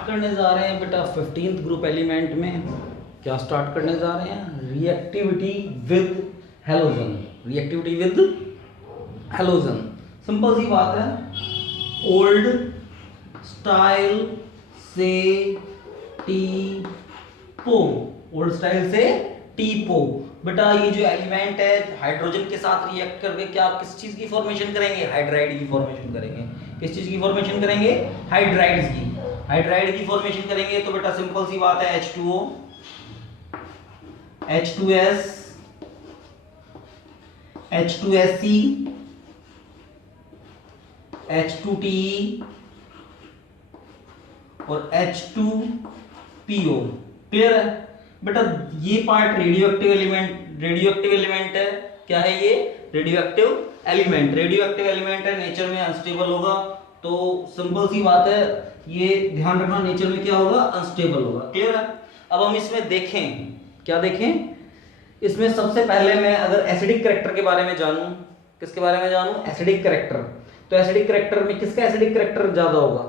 Start करने जा रहे हैं बेटा 15th ग्रुप एलिमेंट में। क्या स्टार्ट करने जा रहे हैं? Reactivity with halogen. Reactivity with halogen, simple सी बात है। ओल्ड स्टाइल से टीपो, ओल्ड स्टाइल से टीपो। बेटा ये जो एलिमेंट है हाइड्रोजन के साथ रिएक्ट करके क्या किस चीज की फॉर्मेशन करेंगे? हाइड्राइड की फॉर्मेशन करेंगे। किस चीज की फॉर्मेशन करेंगे? हाइड्राइड्स की। हाइड्राइड की फॉर्मेशन करेंगे तो बेटा सिंपल सी बात है H2O, H2S, H2SC, H2TE और H2PO। क्लियर है बेटा? ये पार्ट रेडियो एक्टिव एलिमेंट है। क्या है ये? Radio active element. Radio active element है, नेचर में अनस्टेबल होगा। तो सिंपल सी बात है, ये ध्यान रखना, नेचर में क्या होगा? अनस्टेबल होगा। क्लियर है? अब हम इसमें देखें, क्या देखें इसमें? सबसे पहले मैं अगर एसिडिक कैरेक्टर के बारे में जानूं, किसके बारे में जानूं? Acidic character. तो एसिडिक कैरेक्टर में किसका एसिडिक कैरेक्टर ज्यादा होगा?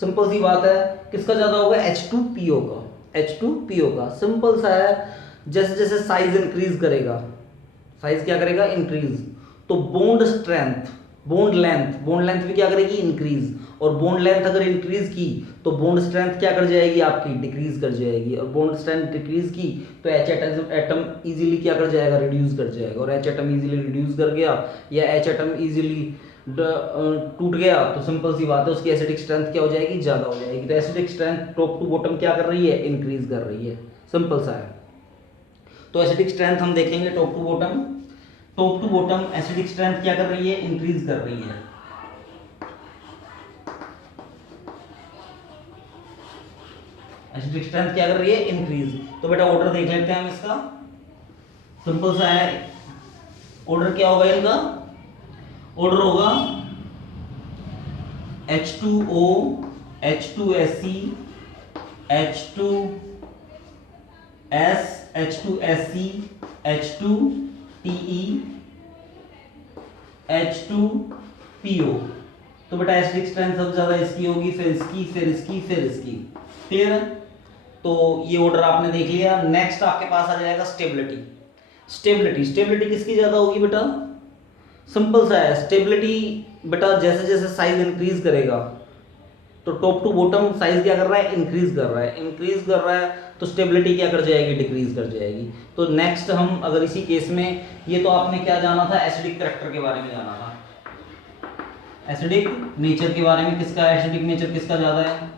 सिंपल सी बात है, किसका ज्यादा होगा? H2PO का। H2PO का सिंपल सा है। जैसे जैसे साइज इंक्रीज करेगा, साइज क्या करेगा? इंक्रीज। तो बॉन्ड स्ट्रेंथ, बॉन्ड लेंथ भी क्या करेगी? इंक्रीज। और बॉन्ड लेंथ अगर इंक्रीज की तो बॉन्ड स्ट्रेंथ क्या कर जाएगी? आपकी डिक्रीज कर जाएगी। और बॉन्ड स्ट्रेंथ डिक्रीज की तो H एटम इजीली क्या कर जाएगा? रिड्यूस कर जाएगा। और H एटम इजीली रिड्यूस कर गया या H एटम इजीली टूट गया तो सिंपल सी बात है, उसकी एसिडिक स्ट्रेंथ क्या हो जाएगी? ज्यादा हो जाएगी। तो acidic strength top to bottom क्या कर रही है? इंक्रीज कर रही है। सिंपल सा है। तो एसिडिक स्ट्रेंथ हम देखेंगे top to bottom. Top to bottom acidic strength क्या कर रही है? इंक्रीज कर रही है। एसिडिक स्ट्रेंथ क्या कर रही है? इंक्रीज। तो बेटा ऑर्डर देख लेते हैं हम इसका। सिंपल सा है, ऑर्डर क्या होगा इनका? ऑर्डर होगा H2O, H2SC, H2S, H2SC, H2TE, H2PO। तो बेटा एसिडिक स्ट्रेंथ सबसे ज्यादा इसकी होगी, फिर इसकी, फिर इसकी, फिर इसकी। क्लियर है? तो ये ऑर्डर आपने देख लिया। नेक्स्ट आपके पास आ जाएगा स्टेबिलिटी। स्टेबिलिटी किसकी ज्यादा होगी बेटा? सिंपल सा है, स्टेबिलिटी बेटा जैसे जैसे साइज इंक्रीज करेगा तो टॉप टू बॉटम साइज क्या कर रहा है? इंक्रीज कर रहा है। तो स्टेबिलिटी क्या कर जाएगी? डिक्रीज कर जाएगी। तो नेक्स्ट हम अगर इसी केस में, ये तो आपने क्या जाना था? एसिडिक कैरेक्टर के बारे में जाना था। एसिडिक नेचर के बारे में, किसका एसिडिक नेचर किसका ज्यादा है?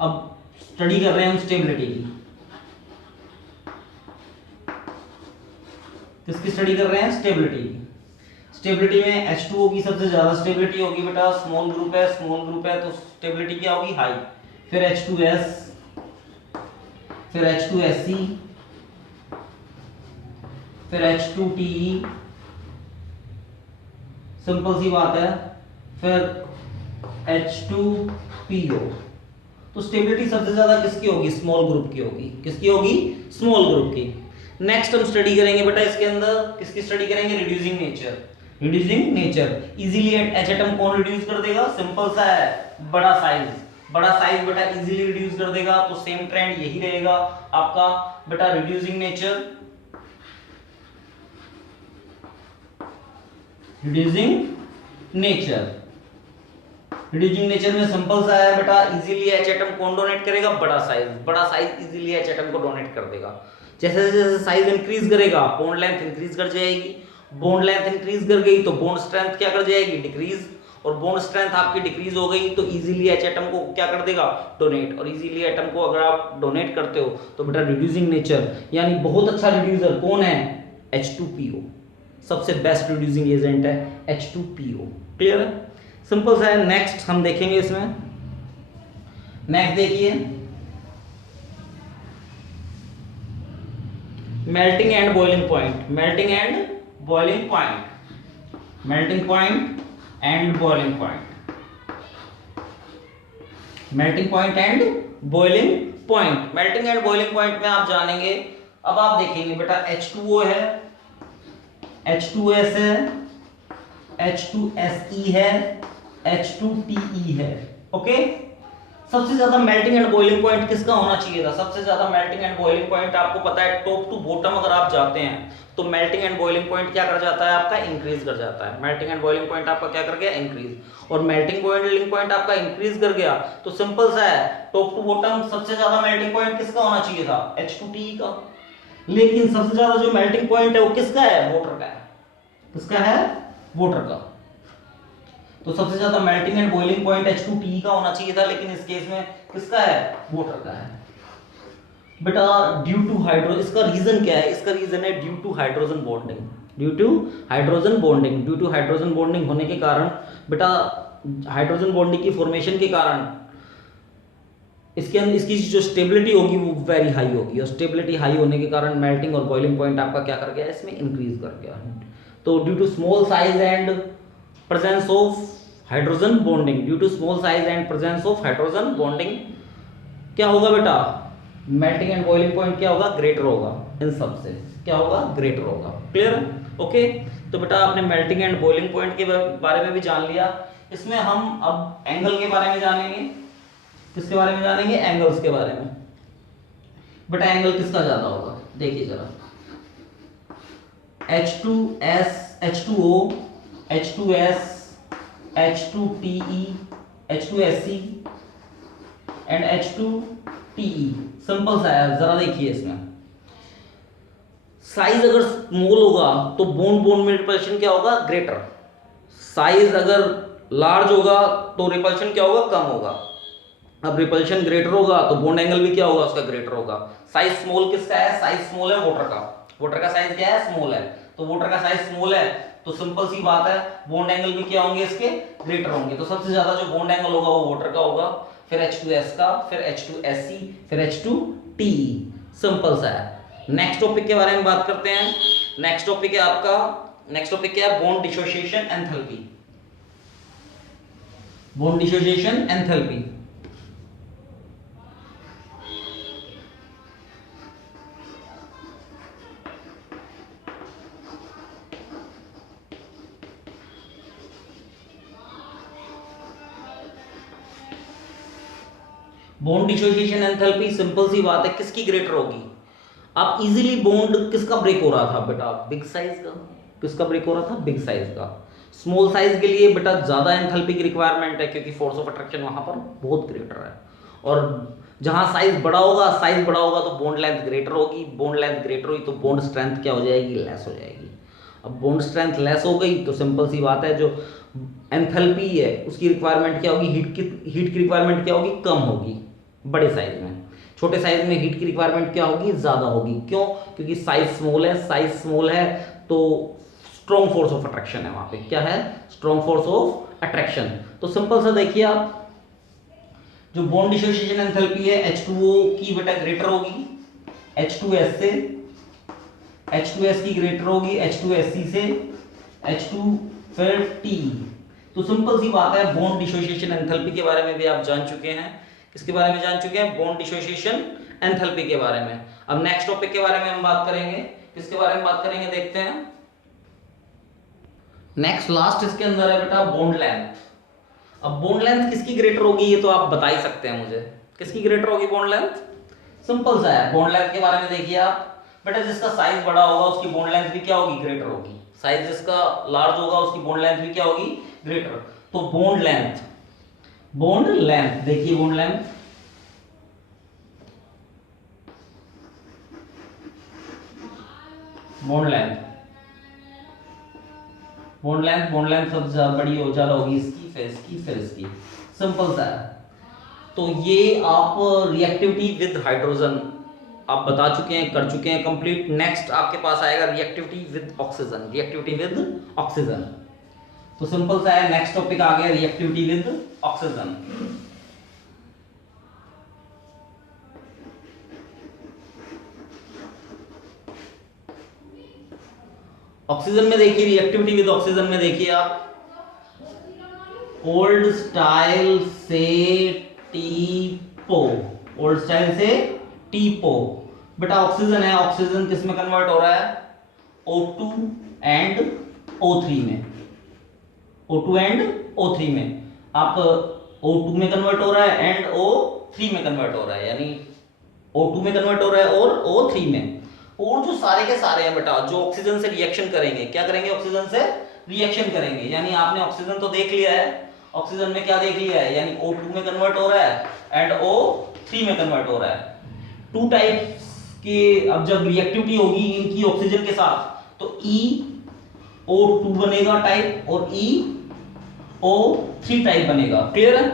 अब स्टडी कर रहे हैं हम स्टेबिलिटी की। किसकी स्टडी कर रहे हैं? स्टेबिलिटी की। स्टेबिलिटी में H2O की सबसे ज्यादा स्टेबिलिटी होगी बेटा। स्मॉल ग्रुप है तो स्टेबिलिटी क्या होगी? हाई। फिर H2S, फिर H2SC, फिर H2TE। सिंपल सी बात है। फिर H2PO। तो स्टेबिलिटी सबसे ज्यादा किसकी होगी? स्मॉल ग्रुप की होगी। किसकी होगी? स्मॉल ग्रुप की। नेक्स्ट हम स्टडी करेंगे बेटा इसके अंदर, किसकी स्टडी करेंगे? Reducing nature. Reducing nature easily H atom कौन रिड्यूस कर देगा? सिंपल सा है, बड़ा साइज बेटा इजीली रिड्यूस कर देगा। तो सेम ट्रेंड यही रहेगा आपका बेटा। रिड्यूसिंग नेचर में सिंपल सा है बेटा, इजीली H एटम कौन डोनेट करेगा? बड़ा साइज इजीली H एटम को डोनेट कर देगा। जैसे जैसे साइज इंक्रीज करेगा बॉन्ड लेंथ इंक्रीज कर जाएगी। बॉन्ड लेंथ इंक्रीज कर गई तो बॉन्ड स्ट्रेंथ क्या कर जाएगी? डिक्रीज। और बॉन्ड स्ट्रेंथ आपकी डिक्रीज हो गई तो इजीली H एटम को क्या कर देगा? डोनेट। और इजीली एटम को अगर आप डोनेट करते हो तो बेटा रिड्यूसिंग नेचर यानी बहुत अच्छा रिड्यूसर कौन है? H2PO। सबसे बेस्ट रिड्यूसिंग एजेंट है H2PO। क्लियर है? सिंपल सा है। नेक्स्ट हम देखेंगे इसमें। नेक्स्ट देखिए, melting and boiling point. Melting point and boiling point में आप जानेंगे। अब आप देखेंगे बेटा H2O है, H2S है, H2SE है, H2TE है। ओके, सबसे ज्यादा मेल्टिंग एंड बॉइलिंग पॉइंट किसका होना चाहिए था? सबसे ज्यादा मेल्टिंग एंड बॉइलिंग पॉइंट आपको पता है टॉप टू बॉटम अगर आप जाते हैं तो मेल्टिंग एंड बॉइलिंग पॉइंट क्या कर जाता है आपका? इंक्रीज कर जाता है। मेल्टिंग एंड बॉइलिंग पॉइंट आपका क्या कर गया? इंक्रीज। और मेल्टिंग बॉइलिंग पॉइंट आपका इंक्रीज कर गया तो सिंपल सा है, टॉप टू बॉटम सबसे ज्यादा मेल्टिंग पॉइंट किसका होना चाहिए था? H2TE का। लेकिन सबसे ज्यादा जो मेल्टिंग पॉइंट है वो किसका है? वाटर का है। किसका है? वाटर का। तो सबसे ज्यादा melting and boiling point H2TE का होना चाहिए था, लेकिन इस केस में किसका है? वाटर का है। बेटा ड्यू टू हाइड्रो, इसका रीजन क्या है? इसका रीजन है due to hydrogen bonding. Due to hydrogen bonding, due to hydrogen bonding होने के कारण बेटा, हाइड्रोजन बॉन्डिंग की फॉर्मेशन के कारण इसके अंदर इसकी जो स्टेबिलिटी होगी वो वेरी हाई होगी, और स्टेबिलिटी हाई होने के कारण मेल्टिंग और बॉइलिंग पॉइंट आपका क्या कर गया? इसमें इंक्रीज कर गया। तो due to small size and presence of hydrogen bonding, due to small size and presence of hydrogen bonding क्या होगा बेटा? मेल्टिंग एंड बॉइलिंग पॉइंट क्या होगा? ग्रेटर होगा। इन सब से क्या होगा? ग्रेटर होगा। क्लियर? ओके, तो बेटा आपने मेल्टिंग एंड बॉइलिंग पॉइंट के बारे में भी जान लिया। इसमें हम अब एंगल के बारे में जानेंगे। किसके बारे में जानेंगे? एंगल्स के बारे में। बेटा एंगल किसका ज्यादा होगा? देखिए जरा, H2S, H2O, H2S, H2TE, H2SE and H2TE। Simple सा है, जरा देखिए इसमें साइज अगर स्मॉल होगा तो बॉन्ड बॉन्ड में रिपल्शन क्या होगा? ग्रेटर। साइज अगर लार्ज होगा तो रिपल्शन क्या होगा? कम होगा। अब रिपल्शन ग्रेटर होगा तो बॉन्ड एंगल भी क्या होगा? उसका ग्रेटर होगा। साइज स्मॉल किसका है? साइज स्मॉल है वाटर का। वाटर का साइज क्या है? स्मॉल है। तो वाटर का साइज स्मॉल है तो सिंपल सी बात है बॉन्ड एंगल भी क्या होंगे? इसके ग्रेटर होंगे। तो सबसे ज्यादा जो बॉन्ड एंगल होगा वो वाटर का होगा, फिर H2S का, फिर H2SE, फिर H2TE। सिंपल सा है। नेक्स्ट टॉपिक के बारे में बात करते हैं। नेक्स्ट टॉपिक है आपका, नेक्स्ट टॉपिक क्या है? Bond dissociation enthalpy. Bond dissociation enthalpy. Bond dissociation enthalpy simple सी बात है, किसकी ग्रेटर होगी? आप इजीली बॉन्ड किसका ब्रेक हो रहा था बेटा? बिग साइज का। किसका ब्रेक हो रहा था? बिग साइज का। स्मॉल साइज के लिए बेटा ज्यादा एंथैल्पी की रिक्वायरमेंट है क्योंकि फोर्स ऑफ अट्रैक्शन वहां पर बहुत ग्रेटर है। और जहां साइज बड़ा होगा, साइज बड़ा होगा तो बॉन्ड लेंथ ग्रेटर होगी। बॉन्ड लेंथ ग्रेटर हुई तो बॉन्ड स्ट्रेंथ क्या हो जाएगी? लेस हो जाएगी। अब बॉन्ड स्ट्रेंथ लेस हो गई तो सिंपल सी बात है जो एंथैल्पी है उसकी रिक्वायरमेंट क्या होगी? हीट की रिक्वायरमेंट क्या होगी? कम होगी बड़े साइज में। छोटे साइज में हीट की रिक्वायरमेंट क्या होगी? ज्यादा होगी। क्यों? क्योंकि साइज स्मॉल है। साइज स्मॉल है तो स्ट्रॉन्ग फोर्स ऑफ अट्रैक्शन है वहां पे। क्या है? Strong force of attraction. तो सिंपल सा देखिए आप, जो बॉन्ड डिसोसिएशन एंथैल्पी है H2O की बेटा ग्रेटर होगी H2S से, H2S की ग्रेटर होगी H2SE से, H2 फिर T। तो सिंपल सी बात है, बॉन्ड डिसोसिएशन एंथैल्पी के बारे में भी आप जान चुके हैं। किसके बारे में जान चुके हैं? बॉन्ड डिसोसिएशन एंथैल्पी के बारे में। अब नेक्स्ट टॉपिक के बारे में हम बात करेंगे। किसके बारे में बात करेंगे? देखते हैं। नेक्स्ट लास्ट इसके अंदर है बेटा बॉन्ड लेंथ। अब बॉन्ड लेंथ किसकी ग्रेटर होगी ये तो आप बता ही सकते हैं मुझे। किसकी ग्रेटर होगी बॉन्ड लेंथ? सिंपल सा है, बॉन्ड लेंथ के बारे में देखिए आप बेटा, जिसका साइज बड़ा होगा उसकी बॉन्ड लेंथ भी क्या होगी? ग्रेटर होगी। साइज जिसका लार्ज होगा उसकी बॉन्ड लेंथ भी क्या होगी? ग्रेटर। तो बॉन्ड लेंथ, बॉन्ड लेंथ देखिए, bond length bond length bond length bond length सबसे ज्यादा होगी इसकी, फिर इसकी, फिर इसकी। सिंपल सा है। तो ये आप रिएक्टिविटी विद हाइड्रोजन आप बता चुके हैं, कर चुके हैं कंप्लीट। नेक्स्ट आपके पास आएगा reactivity with oxygen. Reactivity with oxygen, तो सिंपल सा है, नेक्स्ट टॉपिक आ गया रिएक्टिविटी विद ऑक्सीजन। ऑक्सीजन में देखिए, रिएक्टिविटी विद ऑक्सीजन में देखिए आप, ओल्ड स्टाइल से टीपो, ओल्ड स्टाइल से टीपो। बेटा ऑक्सीजन है, ऑक्सीजन किस में कन्वर्ट हो रहा है? O2 एंड O3 में, O2 एंड O3 में। आप O2 में कन्वर्ट हो रहा है एंड O3 में कन्वर्ट हो रहा है, यानी O2 में कन्वर्ट हो रहा है और O3 में। और जो सारे के सारे हैं बेटा जो ऑक्सीजन से रिएक्शन करेंगे, क्या करेंगे, ऑक्सीजन से रिएक्शन करेंगे। यानी आपने ऑक्सीजन तो देख लिया है, ऑक्सीजन में क्या देख लिया है, यानी O2 में कन्वर्ट हो रहा है एंड O3 में कन्वर्ट हो रहा है। टू टाइप्स के, अब जब रिएक्टिविटी होगी इनकी ऑक्सीजन के साथ तो EO2 बनेगा टाइप और EO3 टाइप बनेगा। क्लियर है?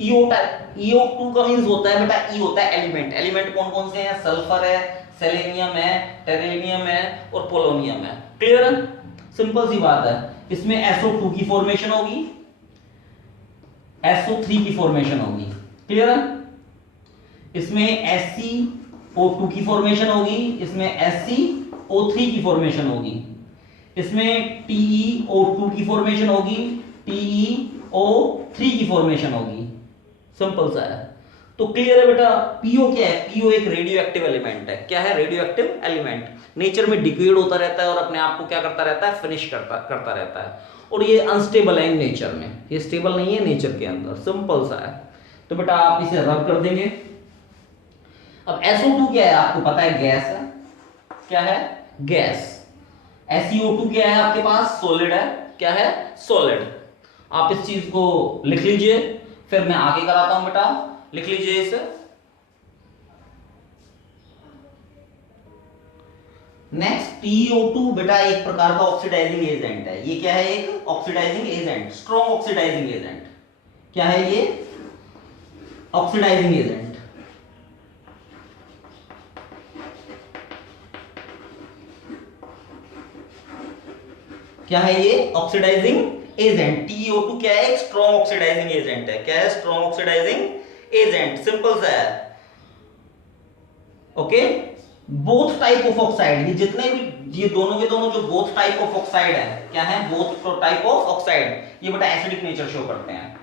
EO2 का मींस होता है बेटा, E होता है एलिमेंट। एलिमेंट कौन कौन से हैं, सल्फर है, सेलेनियम है, टेरेनियम है और पोलोनियम है। क्लियर है? सिंपल सी बात है। इसमें SO2 की फॉर्मेशन होगी, SO3 की फॉर्मेशन होगी। क्लियर है? इसमें SiO2 की फॉर्मेशन होगी, इसमें SiO3 की फॉर्मेशन होगी, इसमें TeO2 की फॉर्मेशन होगी, TeO3 की फॉर्मेशन होगी। सिंपल सा है। तो क्लियर है बेटा? पीओ क्या है? पीओ एक रेडियो एक्टिव एलिमेंट है। क्या है? Radio active element. नेचर में डिग्रेड होता रहता है और अपने आप को क्या करता रहता है, फिनिश करता रहता है। और ये अनस्टेबल है नेचर में, ये स्टेबल नहीं है नेचर के अंदर। सिंपल सा है। तो बेटा आप इसे रब कर देंगे। अब SO2 क्या है? आपको पता है, गैस है। क्या है? गैस। SiO2 क्या है आपके पास? सॉलिड है। क्या है? सॉलिड। आप इस चीज को लिख लीजिए, फिर मैं आगे कराता हूं बेटा। लिख लीजिए इसे। नेक्स्ट TiO2 बेटा एक प्रकार का ऑक्सीडाइजिंग एजेंट है। ये क्या है? एक oxidising agent, strong oxidising agent. क्या है ये? Oxidising agent. क्या है ये? Oxidising agent. TiO2 क्या है? एक स्ट्रॉन्ग ऑक्सीडाइजिंग एजेंट है। क्या है? Strong oxidising agent. सिंपल सा है। Okay, both type of oxide, ये जितने भी, ये दोनों के दोनों जो बोथ टाइप ऑफ ऑक्साइड है, क्या है? बोथ टाइप ऑफ ऑक्साइड, ये बेटा एसिडिक नेचर शो करते हैं।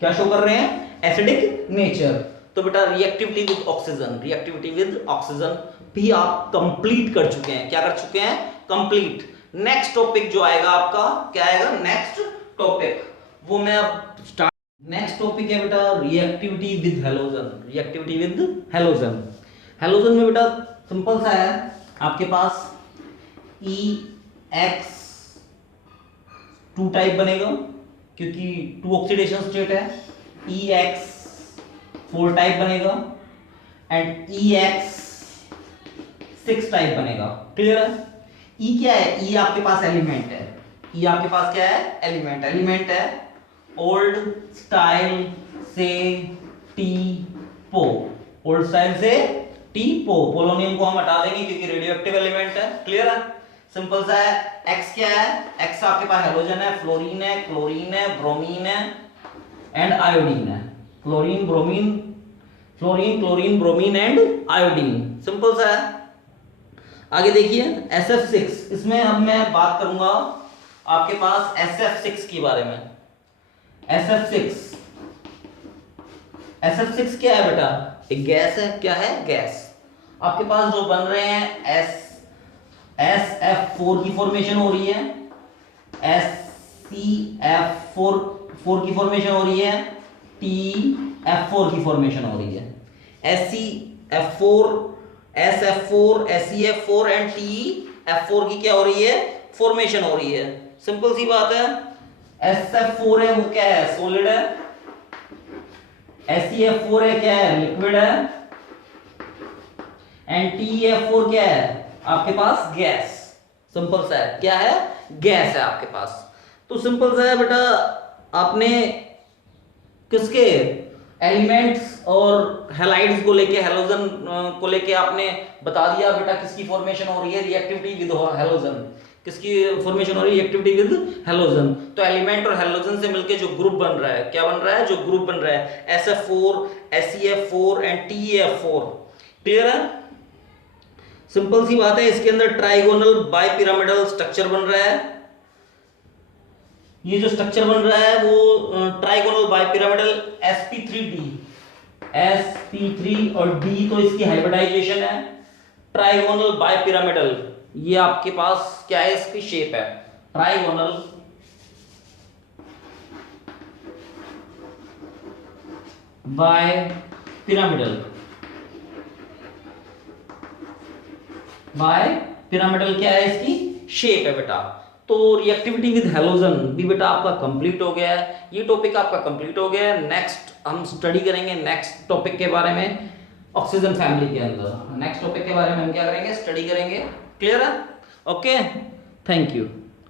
क्या शो कर रहे हैं? Acidic nature. तो बेटा reactivity with oxygen, reactivity with oxygen भी आप कंप्लीट कर चुके हैं। क्या कर चुके हैं? कंप्लीट। नेक्स्ट टॉपिक जो आएगा आपका, क्या आएगा नेक्स्ट टॉपिक, वो मैं अब स्टार्ट। नेक्स्ट टॉपिक है बेटा reactivity with halogen. Reactivity with halogen. Halogen में बेटा सिंपल सा है, आपके पास EX2 टाइप बनेगा क्योंकि 2 ऑक्सीडेशन स्टेट है। EX4 टाइप बनेगा एंड EX6 टाइप बनेगा। क्लियर है? E क्या है? E आपके पास एलिमेंट है। E आपके पास क्या है? एलिमेंट। एलिमेंट है ओल्ड स्टाइल से टी-पो। ओल्ड स्टाइल से टी-पो। पोलोनियम को हम हटा देंगे क्योंकि रेडियोएक्टिव एलिमेंट है। क्लियर है? सिंपल सा है। X क्या है? X आपके पास हैलोजन है, फ्लोरीन है, क्लोरीन है, ब्रोमीन है एंड आयोडीन है। Chlorine, bromine, fluorine, chlorine, bromine and iodine. Simple सा है। आगे देखिए SF6। इसमें अब मैं बात करूंगा आपके पास SF6 के बारे में। SF6, SF6 क्या है बेटा? एक गैस है। क्या है? गैस। आपके पास जो बन रहे हैं SF4 की फॉर्मेशन हो रही है, SCF4 की फॉर्मेशन हो रही है, TF4 की फॉर्मेशन हो रही है। SCF4, SF4, SCF4 and TF4 की क्या हो रही है? फॉर्मेशन हो रही है। सिंपल सी बात है। SF4 है वो क्या है? सॉलिड है। SCF4 है क्या है? लिक्विड है। एंड TF4 क्या है? आपके पास गैस। सिंपल सा है। क्या है? गैस है आपके पास। तो सिंपल सा है बेटा, आपने किसके एलिमेंट्स और हैलाइड्स को लेके, हैलोजन को लेके आपने बता दिया बेटा किसकी फॉर्मेशन हो रही है? Reactivity with halogen. किसकी फॉर्मेशन हो रही है? Reactivity with halogen. तो एलिमेंट और हैलोजन से मिलके जो ग्रुप बन रहा है, क्या बन रहा है? जो ग्रुप बन रहा है SF4, SCF4 and TeF4। Clear है? सिंपल सी बात है। इसके अंदर ट्राइगोनल बाइपिरामिडल स्ट्रक्चर बन रहा है। ये जो स्ट्रक्चर बन रहा है वो ट्राइगोनल बाइपिरामिडल sp3 और D तो इसकी हाइब्रिडाइजेशन है। ट्राइगोनल बाइपिरामिडल ये आपके पास क्या है, इसकी शेप है trigonal bipyramidal, bipyramidal क्या है इसकी शेप है बेटा। तो रिएक्टिविटी विद हैलोजन भी बेटा आपका कंप्लीट हो गया है, ये टॉपिक आपका कंप्लीट हो गया है। नेक्स्ट हम स्टडी करेंगे नेक्स्ट टॉपिक के बारे में, ऑक्सीजन फैमिली के अंदर नेक्स्ट टॉपिक के बारे में हम क्या करेंगे, स्टडी करेंगे। क्लियर है? Okay, thank you.